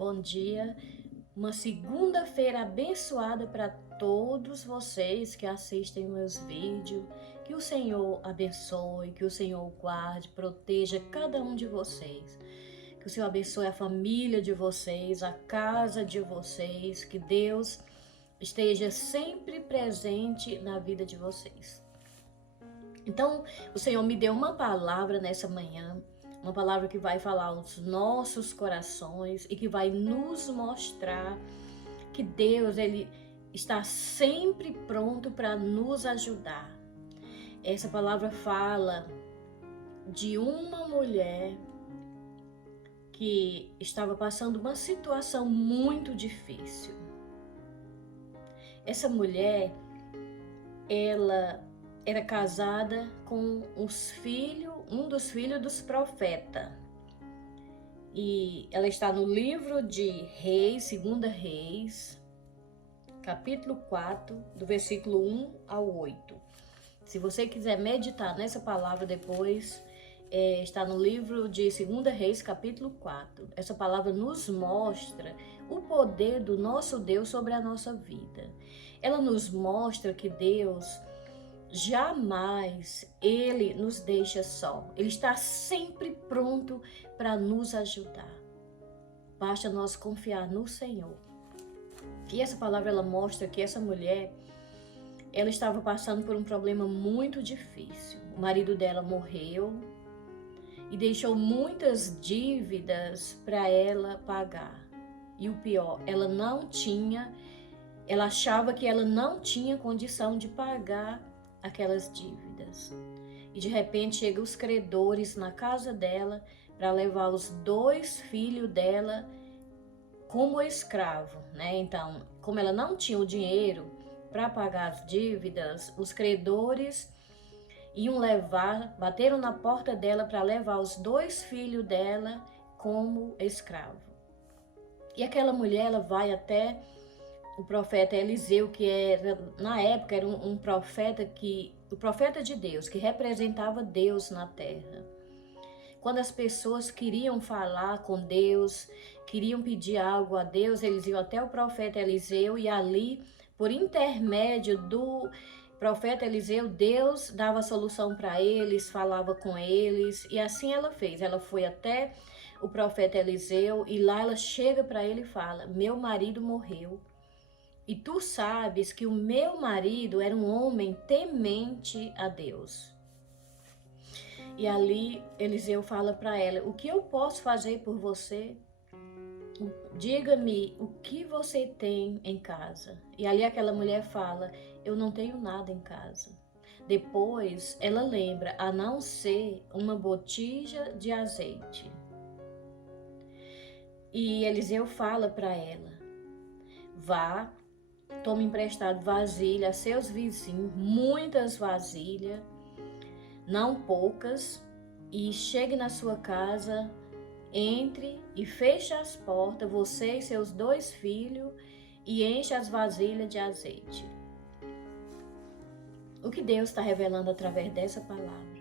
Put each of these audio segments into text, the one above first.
Bom dia, uma segunda-feira abençoada para todos vocês que assistem meus vídeos. Que o Senhor abençoe, que o Senhor guarde, proteja cada um de vocês. Que o Senhor abençoe a família de vocês, a casa de vocês, que Deus esteja sempre presente na vida de vocês. Então, o Senhor me deu uma palavra nessa manhã, uma palavra que vai falar aos nossos corações e que vai nos mostrar que Deus, Ele está sempre pronto para nos ajudar. Essa palavra fala de uma mulher que estava passando uma situação muito difícil. Essa mulher, ela era casada com um dos filhos dos profetas. E ela está no livro de Reis, 2 Reis, capítulo 4, do versículo 1 ao 8. Se você quiser meditar nessa palavra depois, está no livro de 2 Reis, capítulo 4. Essa palavra nos mostra o poder do nosso Deus sobre a nossa vida. Ela nos mostra que Deus jamais Ele nos deixa só. Ele está sempre pronto para nos ajudar. Basta nós confiar no Senhor. E essa palavra ela mostra que essa mulher, ela estava passando por um problema muito difícil. O marido dela morreu e deixou muitas dívidas para ela pagar. E o pior, ela achava que ela não tinha condição de pagar aquelas dívidas. E de repente chegam os credores na casa dela para levar os 2 filhos dela como escravo, né? Então, como ela não tinha o dinheiro para pagar as dívidas, os credores bateram na porta dela para levar os 2 filhos dela como escravo. E aquela mulher, ela vai até o profeta Eliseu, que era, na época, era o profeta de Deus, que representava Deus na terra. Quando as pessoas queriam falar com Deus, queriam pedir algo a Deus, eles iam até o profeta Eliseu e ali, por intermédio do profeta Eliseu, Deus dava a solução para eles, falava com eles, e assim ela fez. Ela foi até o profeta Eliseu e lá ela chega para ele e fala: meu marido morreu. E tu sabes que o meu marido era um homem temente a Deus. E ali Eliseu fala para ela: o que eu posso fazer por você? Diga-me o que você tem em casa. E ali aquela mulher fala: eu não tenho nada em casa. Depois ela lembra, a não ser uma botija de azeite. E Eliseu fala para ela: vá, tome emprestado vasilha a seus vizinhos, muitas vasilhas, não poucas, e chegue na sua casa, entre e feche as portas, você e seus 2 filhos, e enche as vasilhas de azeite. O que Deus está revelando através dessa palavra?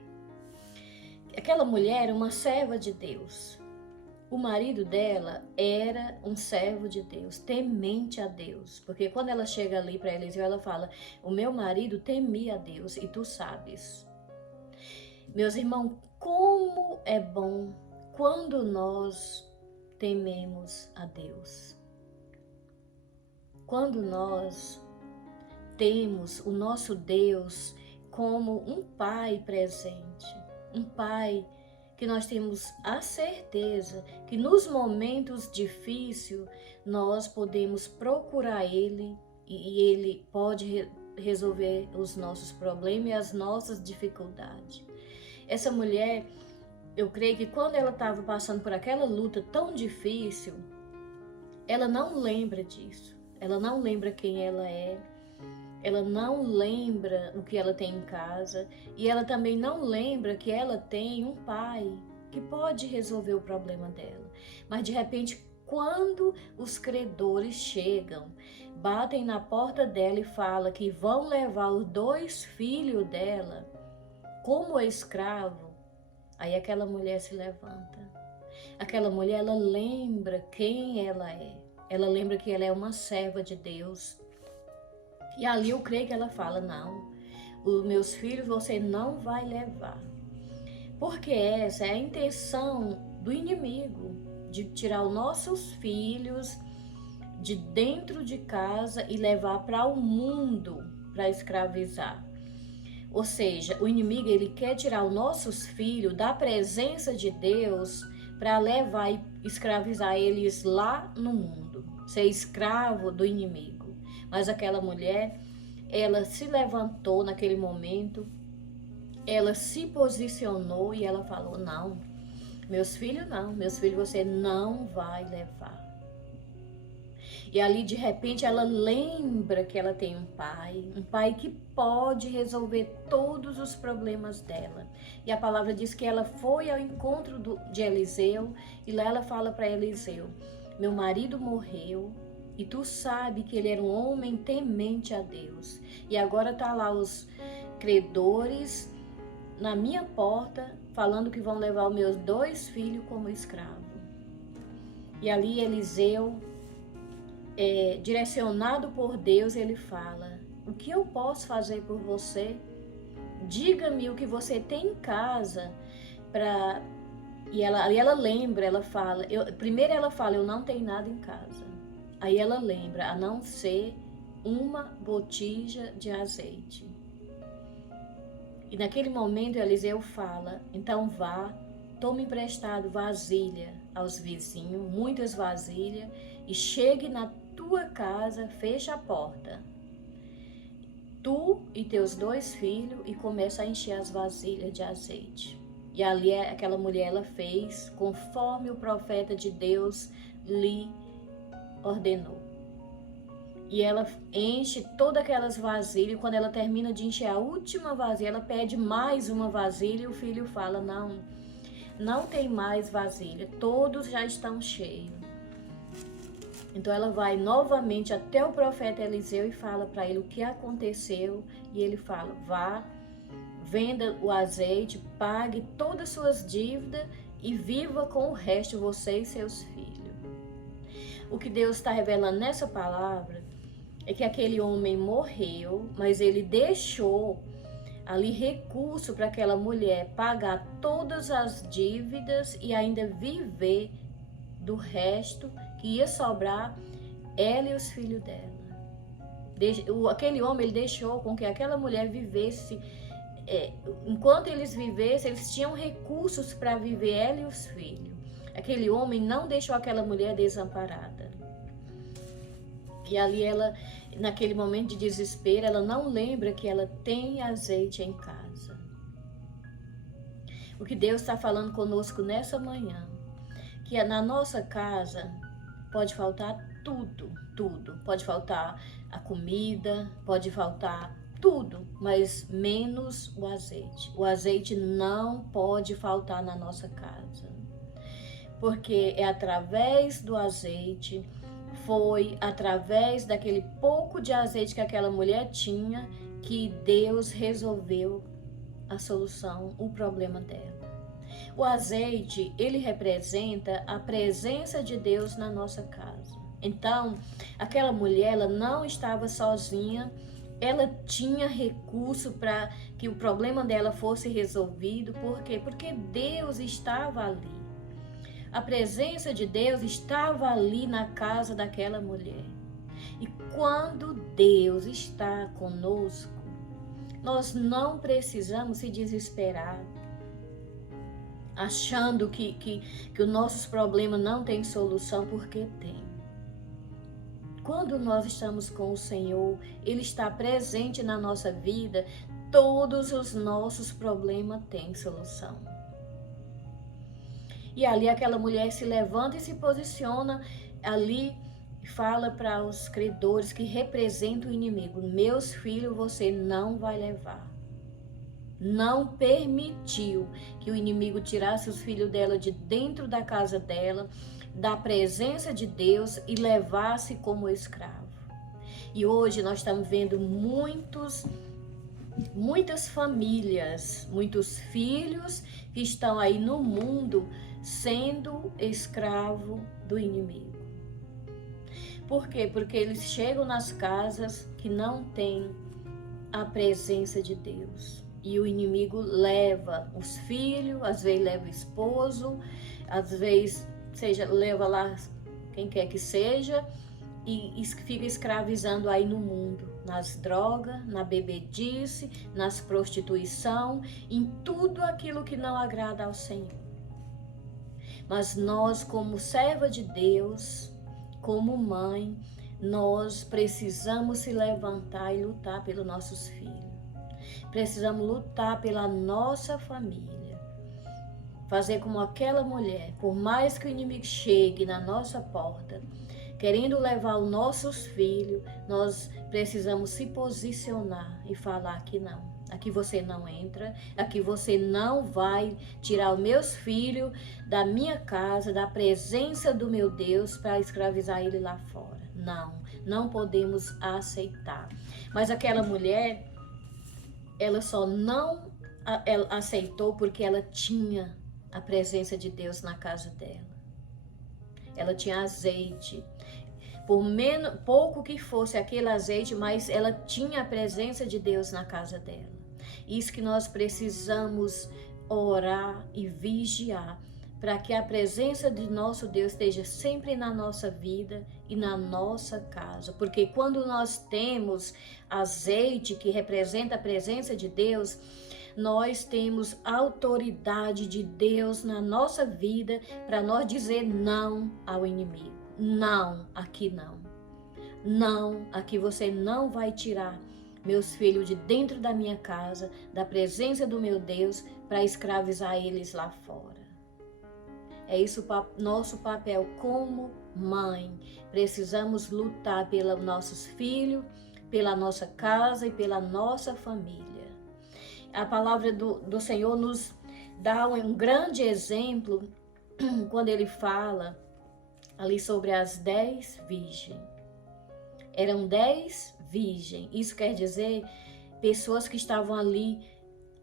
Aquela mulher era uma serva de Deus. O marido dela era um servo de Deus, temente a Deus. Porque quando ela chega ali para Eliseu, ela fala: o meu marido temia a Deus e tu sabes. Meus irmãos, como é bom quando nós tememos a Deus. Quando nós temos o nosso Deus como um pai presente, um pai que nós temos a certeza que nos momentos difíceis nós podemos procurar Ele e Ele pode resolver os nossos problemas e as nossas dificuldades. Essa mulher, eu creio que quando ela estava passando por aquela luta tão difícil, ela não lembra disso. Ela não lembra quem ela é. Ela não lembra o que ela tem em casa e ela também não lembra que ela tem um pai que pode resolver o problema dela. Mas de repente, quando os credores chegam, batem na porta dela e falam que vão levar os 2 filhos dela como escravo, aí aquela mulher se levanta. Aquela mulher, ela lembra quem ela é. Ela lembra que ela é uma serva de Deus. E ali eu creio que ela fala, não, os meus filhos você não vai levar. Porque essa é a intenção do inimigo, de tirar os nossos filhos de dentro de casa e levar para o mundo para escravizar. Ou seja, o inimigo ele quer tirar os nossos filhos da presença de Deus para levar e escravizar eles lá no mundo, ser escravo do inimigo. Mas aquela mulher, ela se levantou naquele momento, ela se posicionou e ela falou, não, meus filhos você não vai levar. E ali de repente ela lembra que ela tem um pai que pode resolver todos os problemas dela. E a palavra diz que ela foi ao encontro de Eliseu e lá ela fala para Eliseu, meu marido morreu e tu sabe que ele era um homem temente a Deus. E agora tá lá os credores na minha porta falando que vão levar os meus 2 filhos como escravo. E ali Eliseu, direcionado por Deus, ele fala, o que eu posso fazer por você? Diga-me o que você tem em casa para... E ela lembra, ela fala, primeiro ela fala, eu não tenho nada em casa. Aí ela lembra, a não ser uma botija de azeite. E naquele momento Eliseu fala, então vá, tome emprestado vasilha aos vizinhos, muitas vasilhas, e chegue na tua casa, fecha a porta, tu e teus 2 filhos, e começa a encher as vasilhas de azeite. E ali aquela mulher, ela fez conforme o profeta de Deus lhe ordenou. E ela enche todas aquelas vasilhas, e quando ela termina de encher a última vasilha, ela pede mais uma vasilha, e o filho fala, não tem mais vasilha, todos já estão cheios. Então ela vai novamente até o profeta Eliseu e fala para ele o que aconteceu. E ele fala, vá, venda o azeite, pague todas as suas dívidas e viva com o resto, você e seus filhos. O que Deus está revelando nessa palavra é que aquele homem morreu, mas ele deixou ali recurso para aquela mulher pagar todas as dívidas e ainda viver do resto que ia sobrar ela e os filhos dela. Aquele homem, ele deixou com que aquela mulher vivesse, enquanto eles vivessem, eles tinham recursos para viver, ela e os filhos. Aquele homem não deixou aquela mulher desamparada. E ali ela, naquele momento de desespero, ela não lembra que ela tem azeite em casa. O que Deus está falando conosco nessa manhã, que na nossa casa pode faltar tudo. Pode faltar a comida, pode faltar tudo, mas menos o azeite. O azeite não pode faltar na nossa casa, porque é através do azeite, foi através daquele pouco de azeite que aquela mulher tinha, que Deus resolveu a solução, o problema dela. O azeite, ele representa a presença de Deus na nossa casa. Então, aquela mulher, ela não estava sozinha, ela tinha recurso para que o problema dela fosse resolvido. Por quê? Porque Deus estava ali. A presença de Deus estava ali na casa daquela mulher. E quando Deus está conosco, nós não precisamos se desesperar, achando que os nossos problemas não têm solução, porque tem. Quando nós estamos com o Senhor, Ele está presente na nossa vida, todos os nossos problemas têm solução. E ali aquela mulher se levanta e se posiciona ali, fala para os credores que representam o inimigo, meus filhos você não vai levar. Não permitiu que o inimigo tirasse os filhos dela de dentro da casa dela, da presença de Deus, e levasse como escravo. E hoje nós estamos vendo muitos muitas famílias, muitos filhos que estão aí no mundo sendo escravo do inimigo. Por quê? Porque eles chegam nas casas que não têm a presença de Deus. E o inimigo leva os filhos, às vezes leva o esposo, às vezes leva lá quem quer que seja, e fica escravizando aí no mundo, nas drogas, na bebedice, nas prostituição, em tudo aquilo que não agrada ao Senhor. Mas nós, como serva de Deus, como mãe, nós precisamos se levantar e lutar pelos nossos filhos. Precisamos lutar pela nossa família. Fazer como aquela mulher, por mais que o inimigo chegue na nossa porta, querendo levar os nossos filhos, nós precisamos se posicionar e falar que não. Aqui você não entra, aqui você não vai tirar os meus filhos da minha casa, da presença do meu Deus, para escravizar ele lá fora. Não, não podemos aceitar. Mas aquela mulher, ela só não aceitou porque ela tinha a presença de Deus na casa dela. Ela tinha azeite. Por pouco que fosse aquele azeite, mas ela tinha a presença de Deus na casa dela. Isso que nós precisamos orar e vigiar, para que a presença de nosso Deus esteja sempre na nossa vida e na nossa casa. Porque quando nós temos azeite, que representa a presença de Deus, nós temos autoridade de Deus na nossa vida para nós dizer não ao inimigo. Não, aqui não. Não, aqui você não vai tirar meus filhos de dentro da minha casa, da presença do meu Deus, para escravizar eles lá fora. É isso nosso papel como mãe. Precisamos lutar pelos nossos filhos, pela nossa casa e pela nossa família. A palavra do Senhor nos dá um grande exemplo quando ele fala ali sobre as 10 virgens. Eram 10 virgens. Isso quer dizer pessoas que estavam ali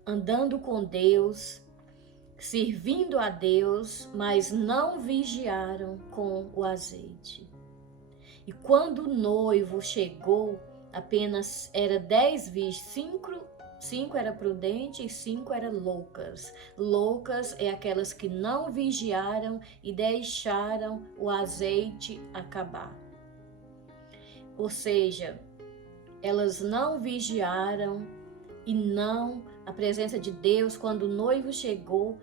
andando com Deus, servindo a Deus, mas não vigiaram com o azeite. E quando o noivo chegou, apenas era 10 virgens, 5 era prudente e 5 eram loucas. Loucas é aquelas que não vigiaram e deixaram o azeite acabar. Ou seja, elas não vigiaram e não a presença de Deus. Quando o noivo chegou,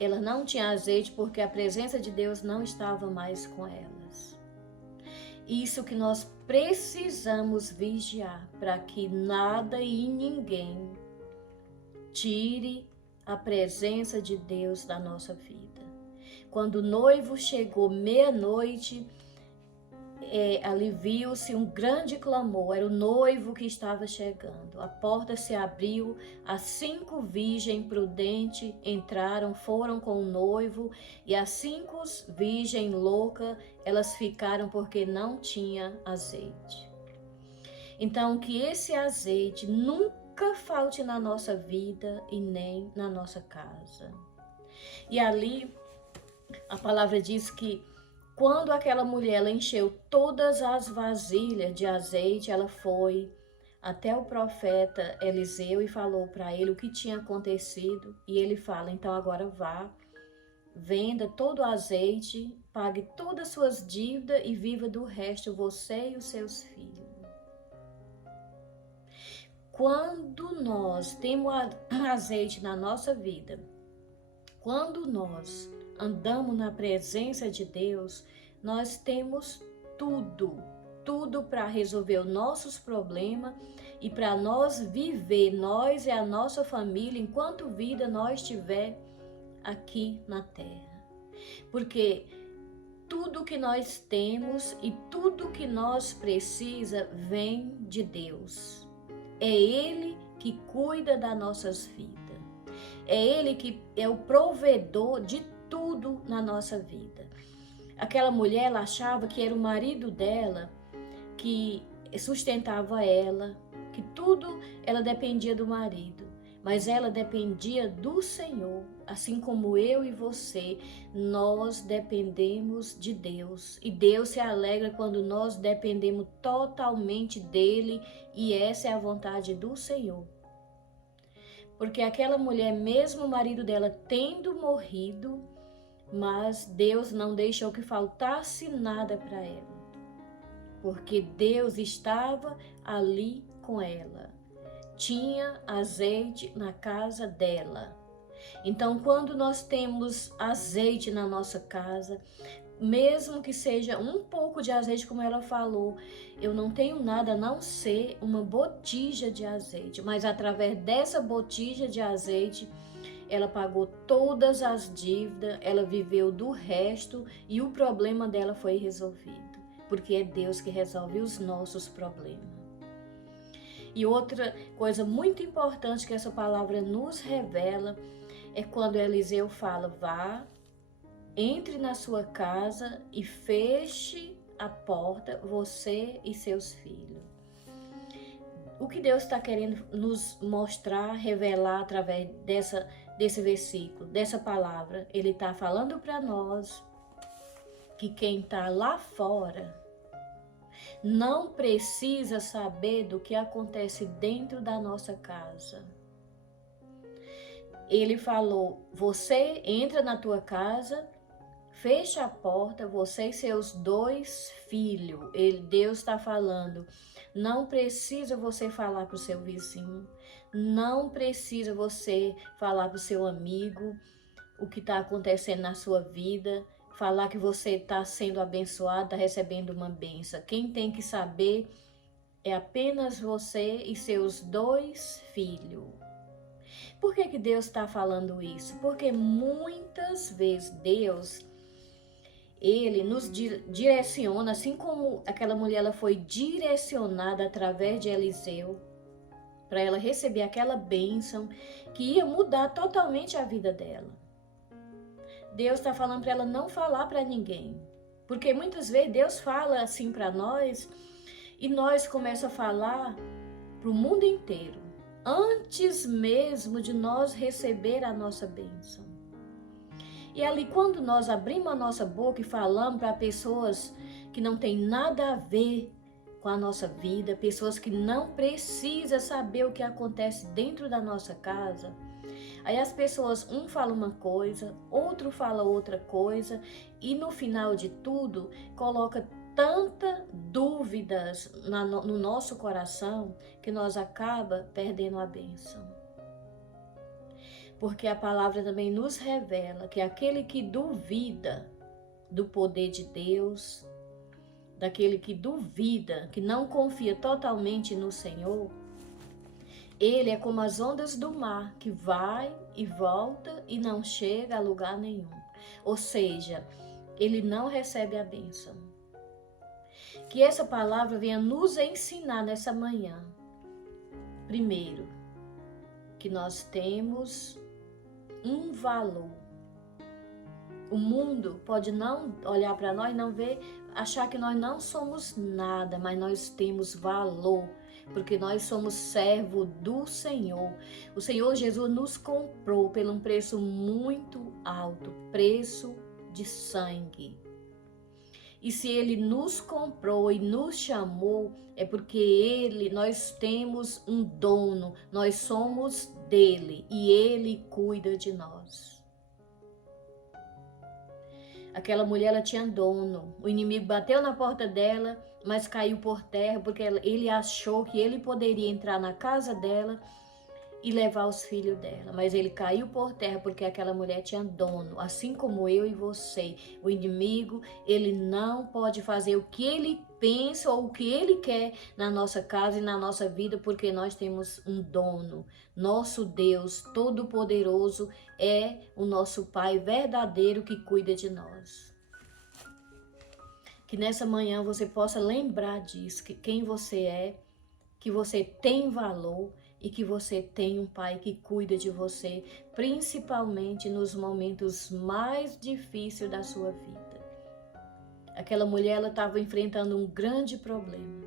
ela não tinha azeite porque a presença de Deus não estava mais com elas. Isso que nós precisamos vigiar, para que nada e ninguém tire a presença de Deus da nossa vida. Quando o noivo chegou meia-noite, ali viu-se um grande clamor. Era o noivo que estava chegando. A porta se abriu, as 5 virgens prudentes entraram, foram com o noivo, e as 5 virgens loucas, elas ficaram porque não tinha azeite. Então, que esse azeite nunca falte na nossa vida e nem na nossa casa. E ali, a palavra diz que quando aquela mulher ela encheu todas as vasilhas de azeite, ela foi até o profeta Eliseu e falou para ele o que tinha acontecido. E ele fala: então agora vá, venda todo o azeite, pague todas as suas dívidas e viva do resto você e os seus filhos. Quando nós temos azeite na nossa vida, quando nós andamos na presença de Deus, nós temos tudo para resolver os nossos problemas e para nós viver, nós e a nossa família, enquanto vida nós estiver aqui na terra. Porque tudo que nós temos e tudo que nós precisa vem de Deus. É Ele que cuida das nossas vidas. É Ele que é o provedor de tudo na nossa vida. Aquela mulher, ela achava que era o marido dela que sustentava ela, que tudo ela dependia do marido, mas ela dependia do Senhor, assim como eu e você, nós dependemos de Deus. E Deus se alegra quando nós dependemos totalmente dele, e essa é a vontade do Senhor. Porque aquela mulher, mesmo o marido dela tendo morrido, mas Deus não deixou que faltasse nada para ela, porque Deus estava ali com ela. Tinha azeite na casa dela. Então, quando nós temos azeite na nossa casa, mesmo que seja um pouco de azeite, como ela falou, eu não tenho nada a não ser uma botija de azeite, mas através dessa botija de azeite, ela pagou todas as dívidas, ela viveu do resto e o problema dela foi resolvido, porque é Deus que resolve os nossos problemas. E outra coisa muito importante que essa palavra nos revela é quando Eliseu fala: vá, entre na sua casa e feche a porta, você e seus filhos. O que Deus está querendo nos mostrar, revelar através desse versículo, dessa palavra? Ele está falando para nós que quem está lá fora não precisa saber do que acontece dentro da nossa casa. Ele falou: você entra na tua casa, fecha a porta, você e seus 2 filhos. Deus está falando: não precisa você falar para o seu vizinho, não precisa você falar para o seu amigo o que está acontecendo na sua vida, falar que você está sendo abençoado, está recebendo uma bênção. Quem tem que saber é apenas você e seus 2 filhos. Por que Deus está falando isso? Porque muitas vezes Deus, ele nos direciona, assim como aquela mulher ela foi direcionada através de Eliseu, para ela receber aquela bênção que ia mudar totalmente a vida dela. Deus está falando para ela não falar para ninguém, porque muitas vezes Deus fala assim para nós e nós começamos a falar para o mundo inteiro, antes mesmo de nós receber a nossa bênção. E ali, quando nós abrimos a nossa boca e falamos para pessoas que não tem nada a ver com a nossa vida, pessoas que não precisam saber o que acontece dentro da nossa casa, aí as pessoas, um fala uma coisa, outro fala outra coisa, e no final de tudo, coloca tanta dúvidas no nosso coração, que nós acaba perdendo a bênção. Porque a palavra também nos revela que aquele que duvida do poder de Deus, daquele que duvida, que não confia totalmente no Senhor, ele é como as ondas do mar, que vai e volta e não chega a lugar nenhum. Ou seja, ele não recebe a bênção. Que essa palavra venha nos ensinar nessa manhã. Primeiro, que nós temos um valor. O mundo pode não olhar para nós, não ver, achar que nós não somos nada, mas nós temos valor, porque nós somos servo do Senhor. O Senhor Jesus nos comprou por um preço muito alto, preço de sangue. E se Ele nos comprou e nos chamou, é porque nós temos um dono, nós somos dele e Ele cuida de nós. Aquela mulher, ela tinha dono, o inimigo bateu na porta dela, mas caiu por terra, porque ele achou que ele poderia entrar na casa dela e levar os filhos dela, mas ele caiu por terra porque aquela mulher tinha dono, assim como eu e você. O inimigo, ele não pode fazer o que ele pensa ou o que ele quer na nossa casa e na nossa vida, porque nós temos um dono. Nosso Deus Todo-Poderoso é o nosso Pai verdadeiro que cuida de nós. Que nessa manhã você possa lembrar disso, que quem você é, que você tem valor, e que você tem um Pai que cuida de você, principalmente nos momentos mais difíceis da sua vida. Aquela mulher, ela estava enfrentando um grande problema.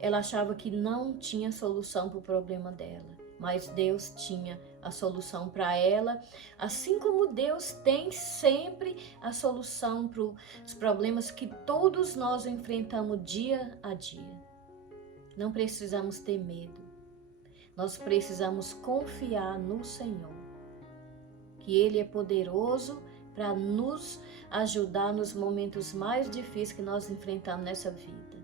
ela achava que não tinha solução para o problema dela, mas Deus tinha a solução para ela, assim como Deus tem sempre a solução para os problemas que todos nós enfrentamos dia a dia. Não precisamos ter medo, nós precisamos confiar no Senhor, que Ele é poderoso para nos ajudar nos momentos mais difíceis que nós enfrentamos nessa vida.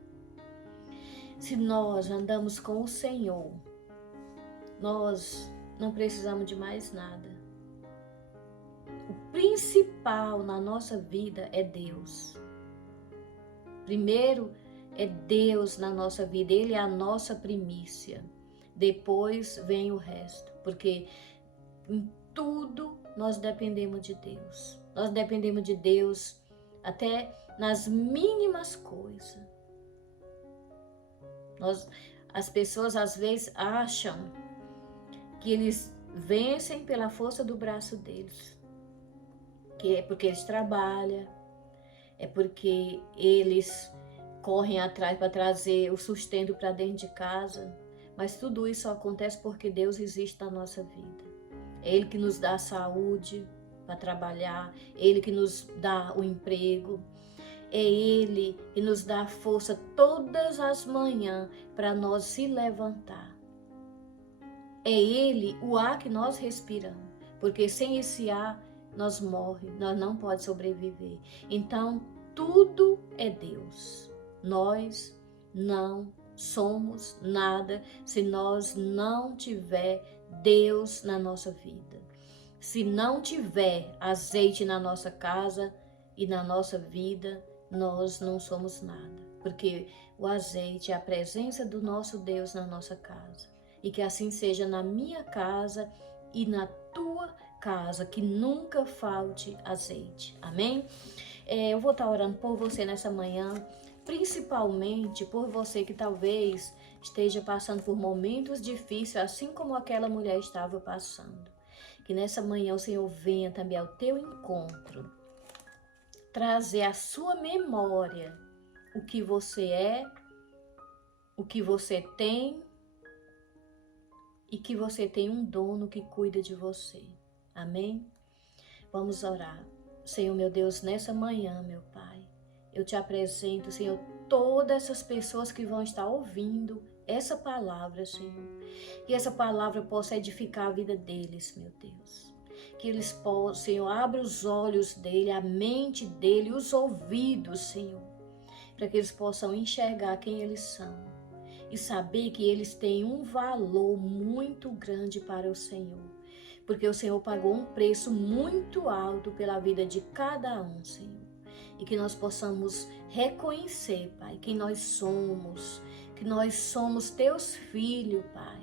Se nós andamos com o Senhor, nós não precisamos de mais nada. O principal na nossa vida é Deus. Primeiro é Deus na nossa vida, Ele é a nossa primícia. Depois vem o resto, porque em tudo nós dependemos de Deus. Nós dependemos de Deus até nas mínimas coisas. As pessoas às vezes acham que eles vencem pela força do braço deles, que é porque eles trabalham, é porque eles correm atrás para trazer o sustento para dentro de casa, mas tudo isso só acontece porque Deus existe na nossa vida. É Ele que nos dá a saúde para trabalhar, é Ele que nos dá o emprego, é Ele que nos dá força todas as manhãs para nós se levantar. É Ele o ar que nós respiramos, porque sem esse ar nós morremos, nós não podemos sobreviver. Então, tudo é Deus. Nós não somos nada se nós não tiver Deus na nossa vida. Se não tiver azeite na nossa casa e na nossa vida, nós não somos nada, porque o azeite é a presença do nosso Deus na nossa casa. E que assim seja na minha casa e na tua casa, que nunca falte azeite. Amém? Eu vou estar orando por você nessa manhã, principalmente por você que talvez esteja passando por momentos difíceis, assim como aquela mulher estava passando. Que nessa manhã o Senhor venha também ao teu encontro, trazer à sua memória o que você é, o que você tem e que você tem um dono que cuida de você. Amém? Vamos orar. Senhor, meu Deus, nessa manhã, meu Pai, eu te apresento, Senhor, todas essas pessoas que vão estar ouvindo essa palavra, Senhor. Que essa palavra possa edificar a vida deles, meu Deus. Que eles possam, Senhor, abra os olhos dele, a mente dele, os ouvidos, Senhor, para que eles possam enxergar quem eles são e saber que eles têm um valor muito grande para o Senhor, porque o Senhor pagou um preço muito alto pela vida de cada um, Senhor, e que nós possamos reconhecer, Pai, quem nós somos, que nós somos teus filhos, Pai.